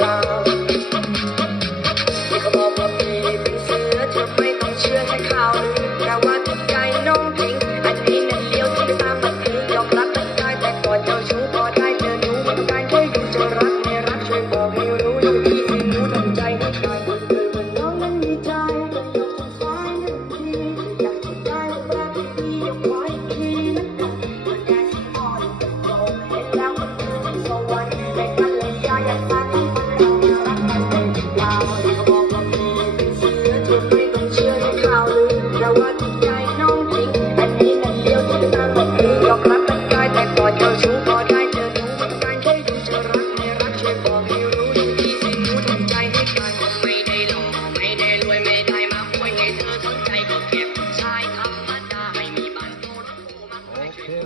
ปล่าที่เขาบอกว่าพี่ป็นเอเธอไม่ต้องเชื่อแค่ข่าวลือว่าจิตน้พิง อันมันเลี้ยวที่ตามมัคือยอมรับมันได้แต่กอนจ้ชู้พอได้จอหนูมันต้องอยู่จอรักในรักชวยบอกให้รู้ดูดีให้รู้ทำใจให้ตายคนเคยมันน้องนั้นมีใจแต่ยกคนซ้ายนั่นทีอยากได้รักที่ยากไวทีนั่นกันแต่ที่อ่อนโห็นแล้วมันคือไม่ว่า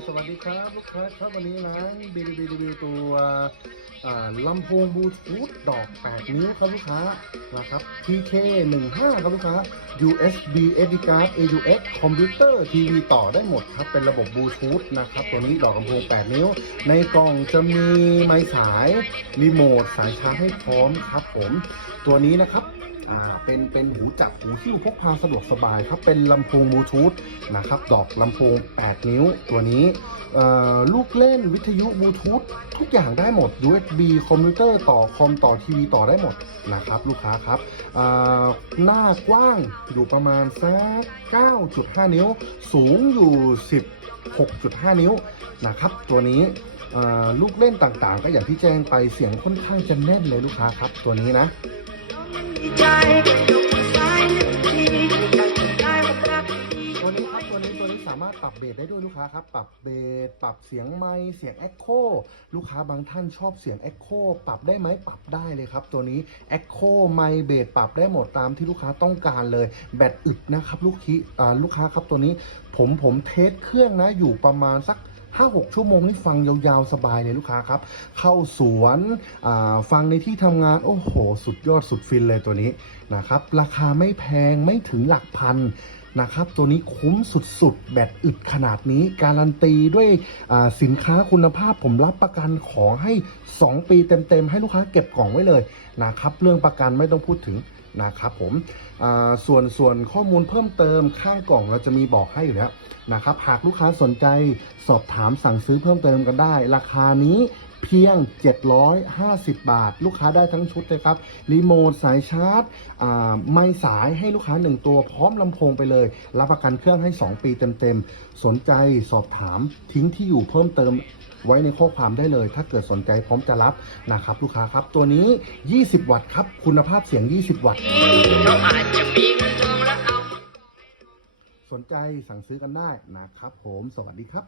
สวัสดีครับลูกค้าครับวันนี้นะบีบีบีตัวลำโพงบลูทูธดอก 8 นิ้วครับลูกค้านะครับ TK 1 5 ครับลูกค้า USB SD card AUX คอมพิวเตอร์ทีวีต่อได้หมดครับ เป็นระบบบลูทูธนะครับ ตัวนี้ดอกลำโพง 8 นิ้ว ในกล่องจะมีไม้สาย รีโมท สายชาร์จให้พร้อมครับผม ตัวนี้นะครับ อ่าเป็นเป็นหูจับหูหิ้วพกพาสะดวกสบายครับเป็นลำโพงบลูทูธนะครับดอกลำโพง 8 นิ้วตัวนี้ลูกเล่นวิทยุบลูทูธทุกอย่างได้หมด USB คอมพิวเตอร์ต่อคอมต่อทีวีต่อได้หมดนะครับลูกค้าครับหน้ากว้างอยู่ประมาณสัก 9.5 นิ้ว สูงอยู่ 16.5 นิ้วนะครับตัวนี้ลูกเล่นต่างๆ ก็อย่างที่แจ้งไปเสียงค่อนข้างจะแน่นเลยลูกค้าครับตัวนี้นะ ตัวนี้ครับตัวนี้ตัวนี้สามารถปรับเบสได้ด้วยลูกค้าครับ ปรับเบสปรับเสียงไมค์เสียงเอ็กโคลูกค้าบางท่านชอบเสียงเอ็กโคปรับได้ไหมปรับได้เลยครับ ตัวนี้เอ็กโคไมค์เบสปรับได้หมดตามที่ลูกค้าต้องการเลย แบตอึดนะครับลูกค้าอ่าลูกค้าครับตัวนี้ผมผมเทสเครื่องนะอยู่ประมาณสัก 5-6ชั่วโมงนี่ฟังยาวๆสบายเลยลูกค้าครับ เข้าสวนฟังในที่ทำงาน โอ้โห สุดยอดสุดฟินเลยตัวนี้นะครับ ราคาไม่แพงไม่ถึงหลักพันนะครับตัวนี้คุ้มสุดๆ แบตอึดขนาดนี้ การันตีด้วยสินค้าคุณภาพผมรับประกันขอให้ 2 ปีเต็มๆ ให้ลูกค้าเก็บกล่องไว้เลยนะครับเรื่องประกันไม่ต้องพูดถึง นะครับผมส่วนส่วนข้อมูลเพิ่มเติมข้างกล่องเราจะมีบอกให้อยู่แล้วนะครับหากลูกค้าสนใจสอบถามสั่งซื้อเพิ่มเติมกันได้ ราคานี้ เพียง 750 บาท ลูกค้าได้ทั้งชุดเลยครับ รีโมทสายชาร์จไม่สายให้ลูกค้า 1 ตัวพร้อมลำโพงไปเลย รับประกันเครื่องให้ 2 ปีเต็มๆ สนใจสอบถามทิ้งที่อยู่เพิ่มเติมไว้ในข้อความได้เลย ถ้าเกิดสนใจพร้อมจะรับนะครับลูกค้าครับตัวนี้ 20 วัตต์ครับ คุณภาพเสียง 20 วัตต์เราอาจจะมีเงินทองและเอาสนใจสั่งซื้อกันได้นะครับผม สวัสดีครับ